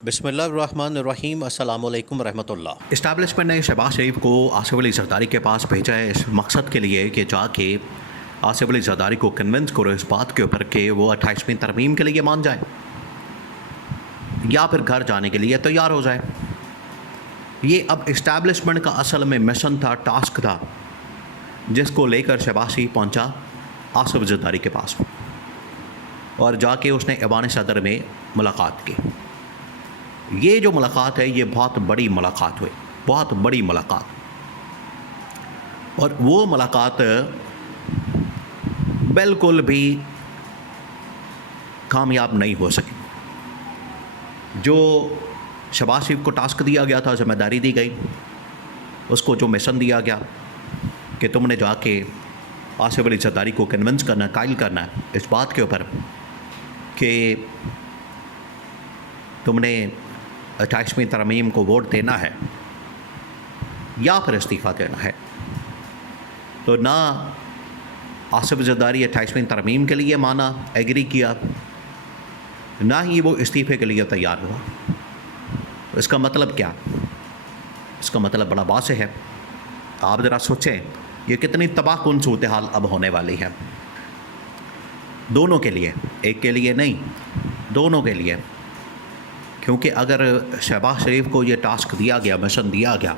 बिस्मिल्लाहिर्रहमानिर्रहीम अस्सलाम वालेकुम रहमतुल्लाह। इस्टेब्लिशमेंट ने शहबाज शरीफ को आसिफ अली जरदारी के पास भेजा है इस मकसद के लिए कि जाके आसिफ अली जरदारी को कन्विंस करो इस बात के ऊपर कि वो 28वीं तरमीम के लिए मान जाए या फिर घर जाने के लिए तैयार हो जाए। ये अब इस्टेब्लिशमेंट का असल में मिशन था, टास्क था, जिसको लेकर शहबाज शरीफ पहुँचा आसिफ जरदारी के पास और जाके उसने ऐवान सदर में मुलाकात की। ये जो मुलाकात है ये बहुत बड़ी मुलाकात हुई, बहुत बड़ी मुलाकात, और वो मुलाकात बिल्कुल भी कामयाब नहीं हो सकी। जो शहबाज शरीफ को टास्क दिया गया था, जिम्मेदारी दी गई, उसको जो मिशन दिया गया कि तुमने जाके आसिफ अली जरदारी को कन्विंस करना, कायल करना है इस बात के ऊपर कि तुमने 28वीं तरमीम को वोट देना है या फिर इस्तीफ़ा देना है। तो ना आसिफ जरदारी 28वीं तरमीम के लिए माना, एग्री किया, ना ही वो इस्तीफ़े के लिए तैयार हुआ। तो इसका मतलब क्या? इसका मतलब बड़ा वाज़ेह है। आप ज़रा सोचें ये कितनी तबाहकुन सूरत हाल अब होने वाली है दोनों के लिए, एक के लिए नहीं, दोनों के लिए। क्योंकि अगर शहबाज शरीफ को ये टास्क दिया गया, मिशन दिया गया,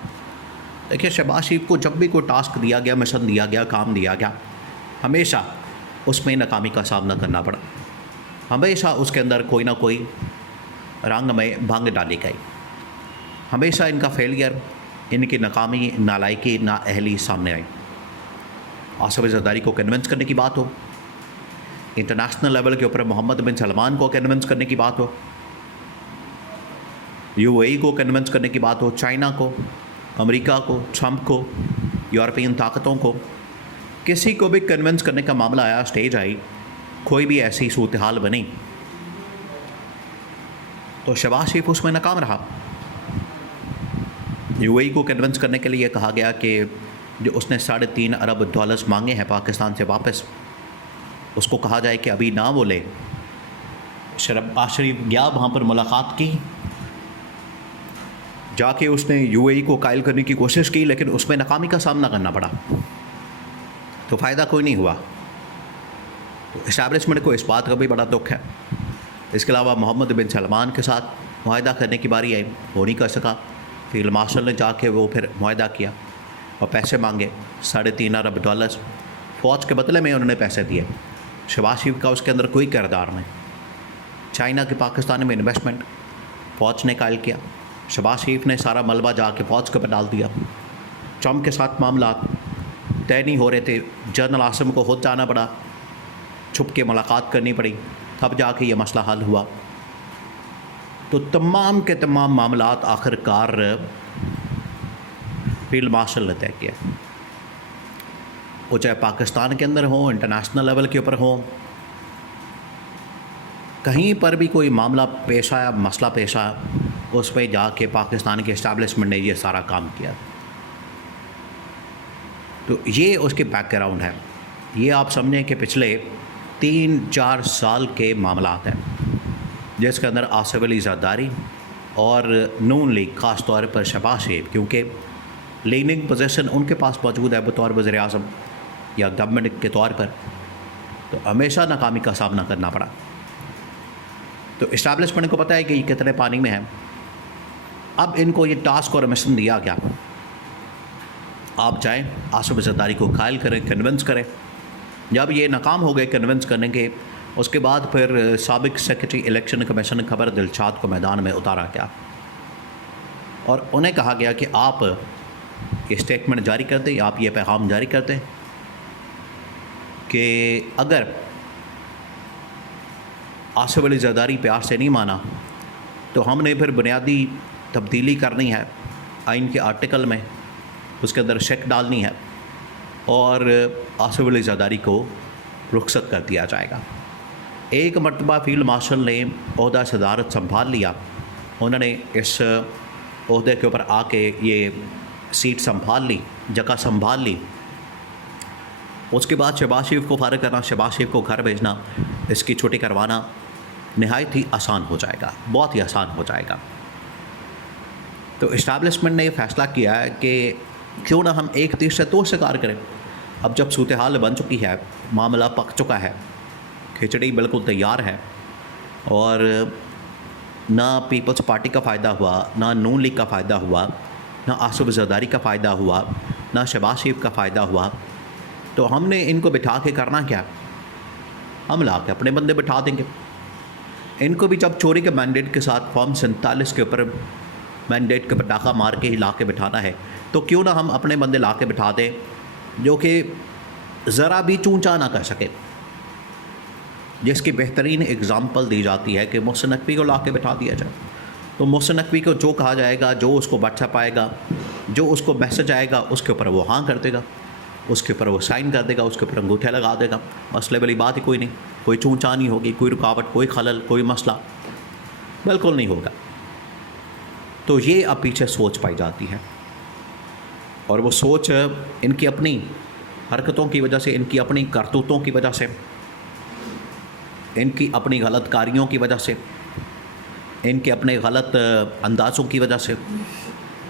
देखिए शहबाज शरीफ को जब भी कोई टास्क दिया गया, मिशन दिया गया, काम दिया गया, हमेशा उसमें नाकामी का सामना करना पड़ा। हमेशा उसके अंदर कोई ना कोई रंग में भंग डाली गई। हमेशा इनका फेलियर, इनकी नाकामी, नालायकी, नाअहली सामने आई। आसिफ जरदारी को कन्विंस करने की बात हो, इंटरनेशनल लेवल के ऊपर मोहम्मद बिन सलमान को कन्विंस करने की बात हो, यूएई को कन्विंस करने की बात हो, चाइना को, अमेरिका को, ट्रंप को, यूरोपियन ताकतों को, किसी को भी कन्विंस करने का मामला आया, स्टेज आई, कोई भी ऐसी सूरत हाल बनी, तो शहबाज शरीफ उसमें नाकाम रहा। यूएई को कन्विंस करने के लिए कहा गया कि जो उसने $3.5 अरब मांगे हैं पाकिस्तान से वापस, उसको कहा जाए कि अभी ना बोले। शहबाज शरीफ गया वहाँ पर, मुलाकात की, जाके उसने यूएई को कायल करने की कोशिश की, लेकिन उसमें नाकामी का सामना करना पड़ा, तो फ़ायदा कोई नहीं हुआ। तो इस्टेब्लिशमेंट को इस बात का भी बड़ा दुख है। इसके अलावा मोहम्मद बिन सलमान के साथ मुआहदा करने की बारी आई, वो नहीं कर सका। फील्ड मार्शल ने जाके वो फिर मुआहदा किया और पैसे मांगे, $3.5 अरब फ़ौज के बदले में उन्होंने पैसे दिए। शहबाज शरीफ का उसके अंदर कोई किरदार नहीं। चाइना के पाकिस्तान में इन्वेस्टमेंट फ़ौज ने कायल किया, शहबाज शरीफ ने सारा मलबा जाके फ़ौज के ऊपर डाल दिया। ट्रंप के साथ मामला तय नहीं हो रहे थे, जनरल आसिम को खुद जाना पड़ा, छुप के मुलाकात करनी पड़ी, तब जाके ये मसला हल हुआ। तो तमाम के तमाम मामलात आखिरकार फील्ड मार्शल ने तय किया, वो चाहे पाकिस्तान के अंदर हो, इंटरनेशनल लेवल के ऊपर हो, कहीं पर भी कोई मामला पेश आया, मसला पेश आया, उस पर जाके पाकिस्तान के इस्टेब्लिशमेंट ने ये सारा काम किया। तो ये उसके बैकग्राउंड है। ये आप समझें कि पिछले 3-4 साल के मामलात हैं, जिसके अंदर आसिफ अली जरदारी और नून लीग, ख़ास तौर पर शहबाज शरीफ, क्योंकि लीडिंग पोजीशन उनके पास मौजूद है बतौर वज़ीर आज़म या गवर्नमेंट के तौर पर, तो हमेशा नाकामी का सामना करना पड़ा। तो इस्टेब्लिशमेंट को पता है कि ये कितने पानी में है। अब इनको ये टास्क और मिशन दिया गया, आप जाएं आसिफ जरदारी को कायल करें, कन्विंस करें। जब ये नाकाम हो गए कन्विंस करने के, उसके बाद फिर साबिक सेक्रेटरी इलेक्शन कमीशन खबर दिलशाद को मैदान में उतारा गया और उन्हें कहा गया कि आप ये स्टेटमेंट जारी कर दें, आप ये पैगाम जारी कर दें कि अगर आसिफ अली जरदारी प्यार से नहीं माना तो हमने फिर बुनियादी तब्दीली करनी है आइन के आर्टिकल में, उसके अंदर शेक डालनी है और आसिफ अली जरदारी को रुखसत कर दिया जाएगा। एक मरतबा फील्ड मार्शल ने ओहदा सदारत संभाल लिया, उन्होंने इस ओहदे के ऊपर आके ये सीट संभाल ली, जगह संभाल ली। उसके बाद शहबाज शरीफ को फारिग करना, शहबाज शरीफ को घर भेजना, इसकी छुट्टी करवाना, नहायत ही आसान हो जाएगा, बहुत ही आसान हो जाएगा। तो इस्टेब्लिशमेंट ने ये फ़ैसला किया है कि क्यों ना हम एक तीर से दो शिकार करें। अब जब सूरत हाल बन चुकी है, मामला पक चुका है, खिचड़ी बिल्कुल तैयार है और ना पीपल्स पार्टी का फ़ायदा हुआ, ना नून लीग का फ़ायदा हुआ, ना आसिफ ज़रदारी का फ़ायदा हुआ, ना शहबाज शरीफ का फ़ायदा हुआ, तो हमने इनको बिठा के करना क्या? हम ला के अपने बंदे बिठा देंगे। इनको भी जब चोरी के मैंडेट के साथ फॉर्म 47 के ऊपर मैंडेट का पटाखा मार के ही ला के बिठाना है, तो क्यों ना हम अपने बंदे ला के बिठा दें जो कि ज़रा भी चूंचा ना कर सके। जिसकी बेहतरीन एग्ज़ाम्पल दी जाती है कि मोहसिन नकवी को ला के बिठा दिया जाए, तो मोहसिन नकवी को जो कहा जाएगा, जो उसको व्हाट्सएप आएगा, जो उसको मैसेज आएगा, उसके ऊपर वो हाँ कर देगा, उसके ऊपर वो साइन कर देगा, उसके ऊपर अंगूठे लगा देगा। मसले वाली बात ही कोई नहीं, कोई चूंचा नहीं होगी, कोई रुकावट, कोई खलल, कोई मसला बिल्कुल नहीं होगा। तो ये अब पीछे सोच पाई जाती है और वो सोच इनकी अपनी हरकतों की वजह से, इनकी अपनी करतूतों की वजह से, इनकी अपनी गलत कारियों की वजह से, इनके अपने गलत अंदाज़ों की वजह से,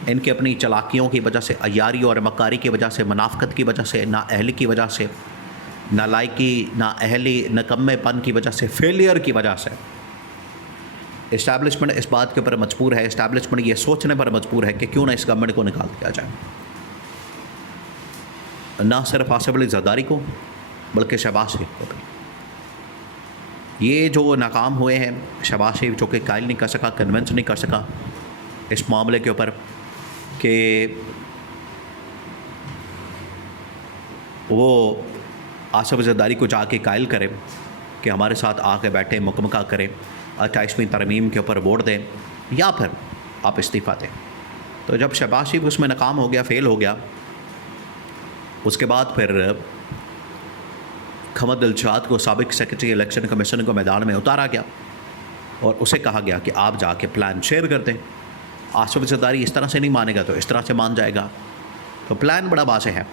इनके अपनी चालाकियों की वजह से, अयारी और मकारी की वजह से, मुनाफ़क़त की वजह से, नाअहली की वजह से, नालायकी, नाअहली, नकम्मेपन की वजह से, फेलियर की वजह से इस्टेब्लिशमेंट इस बात के ऊपर मजबूर है, इस्टेब्लिशमेंट ये सोचने पर मजबूर है कि क्यों ना इस गवर्नमेंट को निकाल दिया जाए। ना सिर्फ आसिफ अली ज़रदारी को बल्कि शहबाज शरीफ को भी। ये जो नाकाम हुए हैं, शहबाज शरीफ जो कि कायल नहीं कर सका, कन्विंस नहीं कर सका इस मामले के ऊपर कि वो आसिफ ज़रदारी को जाके कायल करें कि हमारे साथ आके बैठे, मुकमका करें, 28वीं तरमीम के ऊपर वोट दें या फिर आप इस्तीफ़ा दें। तो जब शहबाज शरीफ उसमें नाकाम हो गया, फ़ेल हो गया, उसके बाद फिर खमद दिलशाद को साबिक सेक्रेटरी इलेक्शन कमीशन को मैदान में उतारा गया और उसे कहा गया कि आप जाके प्लान शेयर कर दें। आसिफ ज़रदारी इस तरह से नहीं मानेगा तो इस तरह से मान जाएगा। तो प्लान बड़ा वाज़ेह है।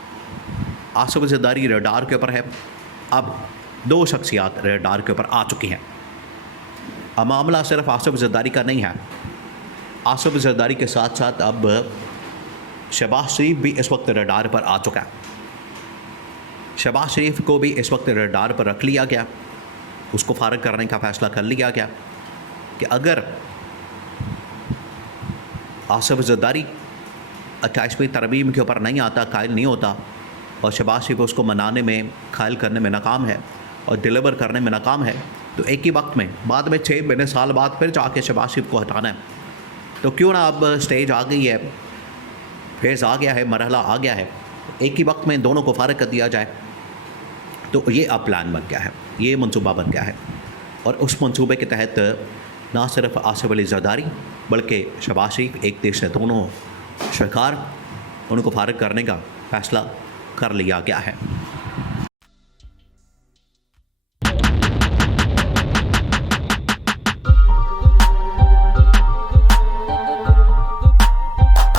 आसिफ ज़रदारी रडार के ऊपर है। अब दो शख्सियात रडार के ऊपर आ चुकी हैं। अब मामला सिर्फ आसिफ ज़रदारी का नहीं है। आसिफ ज़रदारी के साथ साथ अब शहबाज शरीफ भी इस वक्त रडार पर आ चुका है। शहबाज शरीफ को भी इस वक्त रडार पर रख लिया गया, उसको फारग करने का फ़ैसला कर लिया गया कि अगर आसिफ ज़रदारी 28वीं तरमीम के ऊपर नहीं आता, कायल नहीं होता और शहबाज शरीफ उसको मनाने में, कायल करने में नाकाम है और डिलीवर करने में नाकाम है, तो एक ही वक्त में बाद में 6 महीने साल बाद फिर जाके शहबाज शरीफ को हटाना है। तो क्यों ना अब स्टेज आ गई है, फेज़ आ गया है, मरहला आ गया है, एक ही वक्त में दोनों को फारग कर दिया जाए। तो ये अब प्लान बन गया है, ये मंसूबा बन गया है और उस मंसूबे के तहत ना सिर्फ आसिफ अली ज़रदारी बल्कि शहबाज शरीफ एक देश से दोनों शिकार, उनको फारग करने का फ़ैसला कर लिया गया है।